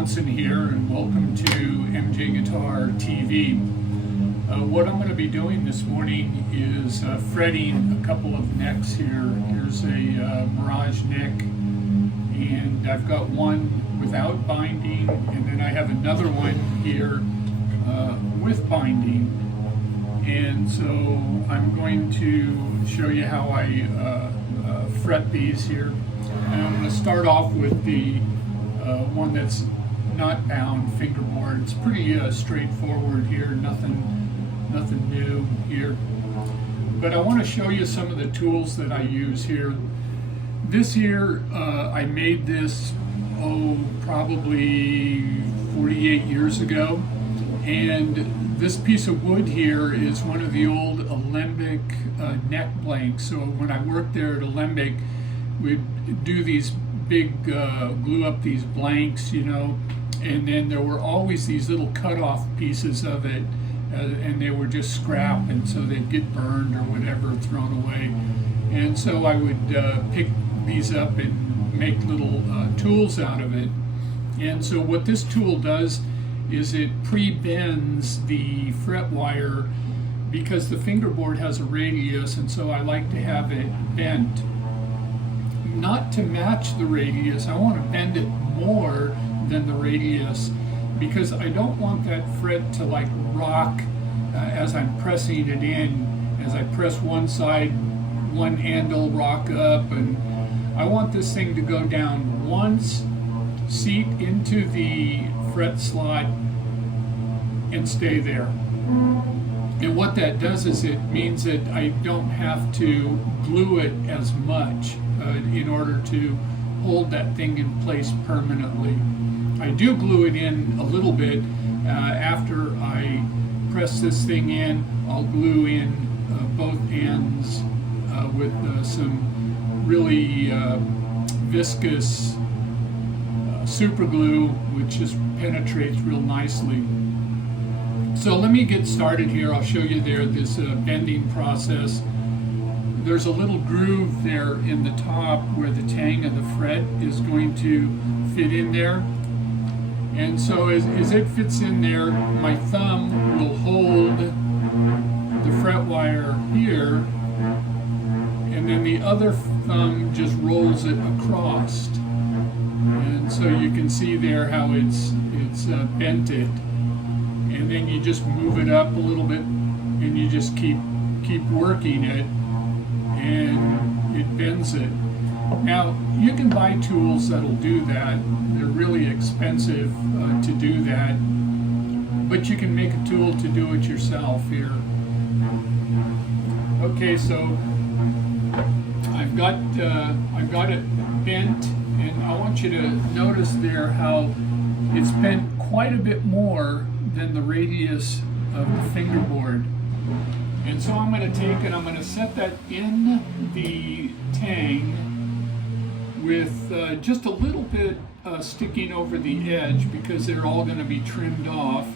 Johnson here, and welcome to MJ Guitar TV. What I'm going to be doing this morning is fretting a couple of necks here. Here's a Mirage neck, and I've got one without binding, and then I have another one here with binding. And so I'm going to show you how I fret these here. And I'm going to start off with the one that's not bound, fingerboard. It's pretty straightforward here, nothing new here. But I want to show you some of the tools that I use here. This here, I made this, probably 48 years ago. And this piece of wood here is one of the old Alembic neck blanks. So when I worked there at Alembic, we'd do these big, glue up these blanks, you know, and then there were always these little cut-off pieces of it, and they were just scrap, and so they'd get burned or whatever, thrown away. And so I would pick these up and make little tools out of it. And so what this tool does is it pre-bends the fret wire, because the fingerboard has a radius, and so I like to have it bent. Not to match the radius, I want to bend it more than the radius, because I don't want that fret to like rock as I'm pressing it in. As I press one side, one end will rock up, and I want this thing to go down once, seat into the fret slot, and stay there. And what that does is it means that I don't have to glue it as much in order to hold that thing in place permanently. I do glue it in a little bit. After I press this thing in, I'll glue in both ends with some really viscous super glue, which just penetrates real nicely. So let me get started here. I'll show you there this bending process. There's a little groove there in the top where the tang of the fret is going to fit in there. And so as it fits in there, my thumb will hold the fret wire here, and then the other thumb just rolls it across. And so you can see there how it's bent it. And then you just move it up a little bit, and you just keep working it, and it bends it. Now, you can buy tools that'll do that. They're really expensive to do that, but you can make a tool to do it yourself here. Okay, so I've got it bent, and I want you to notice there how it's bent quite a bit more than the radius of the fingerboard. And so I'm going to take and I'm going to set that in the tang with just a little bit sticking over the edge, because they're all going to be trimmed off.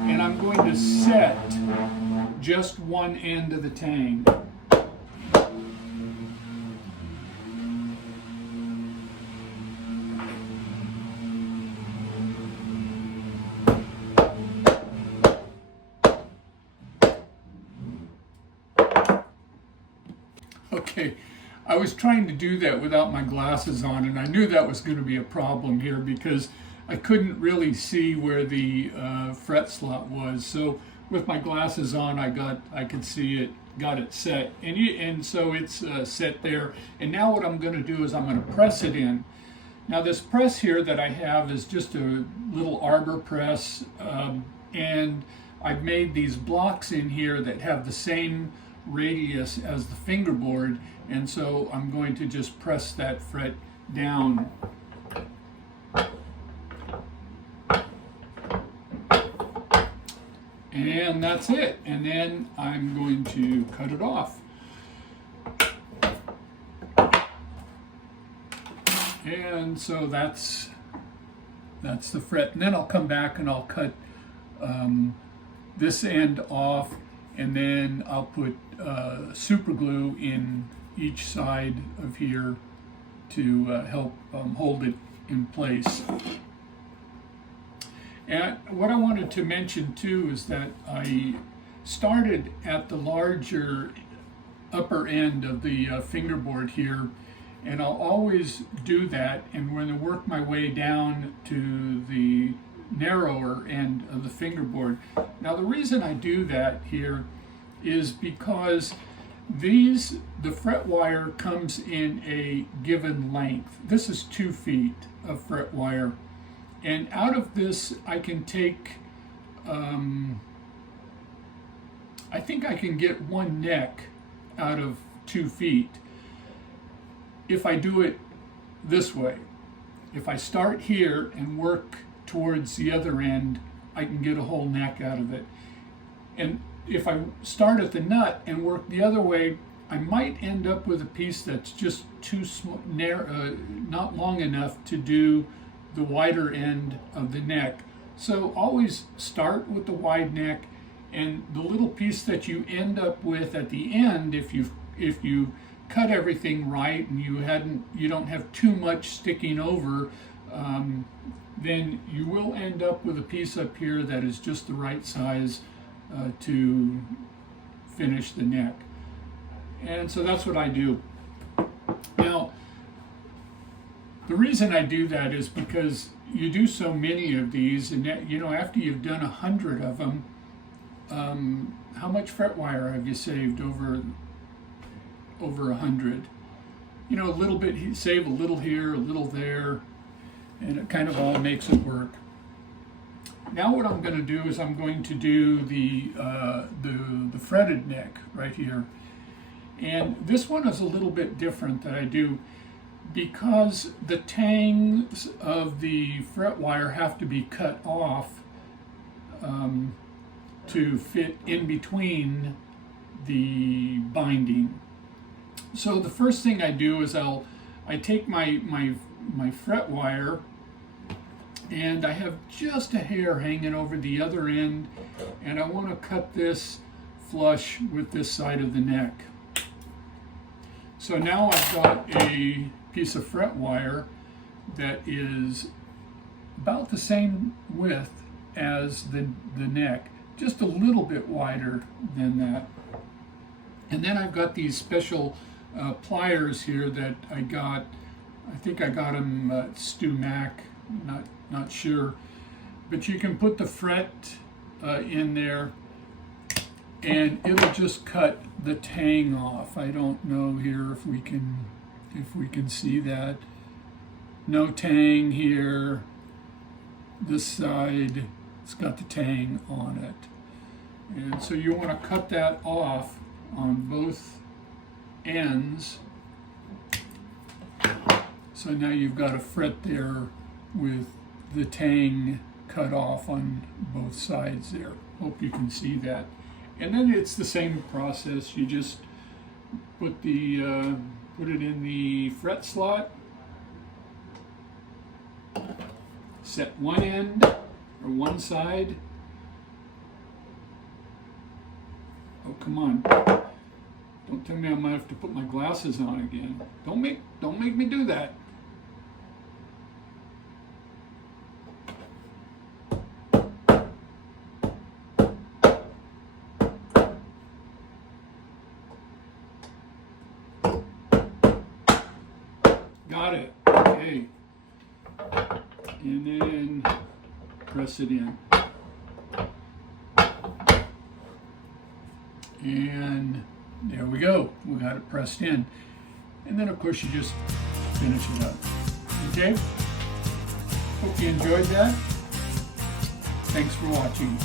And I'm going to set just one end of the tang. Okay, I was trying to do that without my glasses on, and I knew that was going to be a problem here because I couldn't really see where the fret slot was. So with my glasses on, I could see it, got it set, and so it's set there. And now what I'm going to do is I'm going to press it in. Now this press here that I have is just a little arbor press, and I've made these blocks in here that have the same radius as the fingerboard, and so I'm going to just press that fret down. And that's it. And then I'm going to cut it off. And so that's the fret. And then I'll come back and I'll cut this end off, and then I'll put super glue in each side of here to help hold it in place. And what I wanted to mention too is that I started at the larger upper end of the fingerboard here, and I'll always do that, and when I work my way down to the narrower end of the fingerboard. Now the reason I do that here is because the fret wire comes in a given length. This is 2 feet of fret wire, and out of this I can take I think I can get 1 neck out of 2 feet if I do it this way. If I start here and work towards the other end, I can get a whole neck out of it. And if I start at the nut and work the other way, I might end up with a piece that's just too narrow, not long enough to do the wider end of the neck. So always start with the wide neck, and the little piece that you end up with at the end, if you cut everything right and you don't have too much sticking over, then you will end up with a piece up here that is just the right size to finish the neck. And so that's what I do. Now, the reason I do that is because you do so many of these, and that, after you've done 100 of them, how much fret wire have you saved over 100? A little bit, save a little here, a little there, and it kind of all makes it work. Now what I'm going to do is I'm going to do the fretted neck right here. And this one is a little bit different that I do because the tangs of the fret wire have to be cut off to fit in between the binding. So the first thing I do is I take my fret wire, and I have just a hair hanging over the other end, and I want to cut this flush with this side of the neck. So now I've got a piece of fret wire that is about the same width as the neck, just a little bit wider than that. And then I've got these special pliers here that I think I got them at Stu Mac, not sure. But you can put the fret in there, and it'll just cut the tang off. I don't know here if we can see that. No tang here. This side, it's got the tang on it. And so you want to cut that off on both ends. So now you've got a fret there with the tang cut off on both sides there. Hope you can see that. And then it's the same process. You just put it in the fret slot, set one end or one side. Oh, come on. Don't tell me I might have to put my glasses on again. Don't make me do that. Got it. Okay. And then press it in. And there we go. We got it pressed in. And then of course you just finish it up. Okay? Hope you enjoyed that. Thanks for watching.